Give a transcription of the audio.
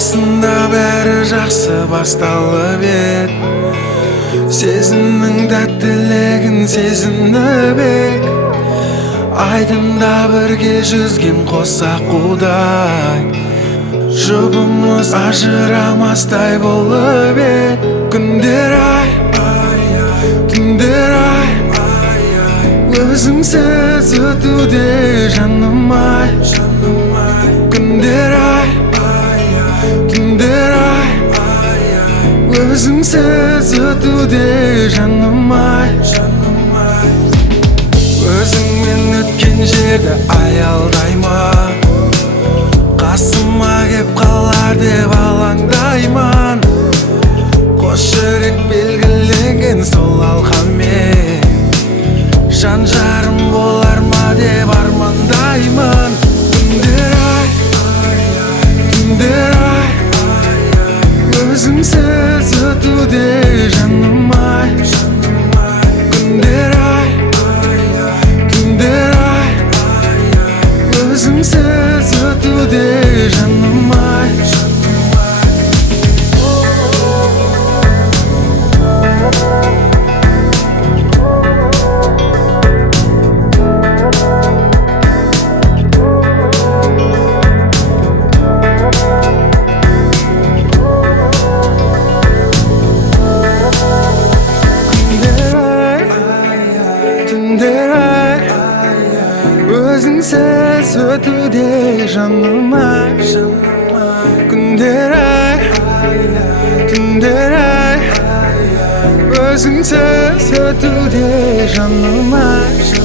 басында бәрі жақсы басталып ед. Сезімнің тәттілігін сезініп ек, айдында бірге жүзген қос аққудай, жұбымыз ажырамастай болып ед. Күндер ай, түндер ай, өзіңсіз өтуде жаным ай. Күндер ай, түндер ай, өзіңсіз өтуде жаным ай. Өзіңмен өткен жерді аялдайма, қасыма кеп қалар деп алаңдайман. Қос жүрек белгіленген сол алқамен, жан жарым болар ма деп армандаймын. Түндер ай, түндер ай, өзіңсіз өтуде жаным ай. Күндер ай, түндер ай, өзіңсіз өтуде жаным ай. Өзіңсіз өтуде жаным ай. Күндер ай, түндер ай, өзіңсіз өтуде жаным ай.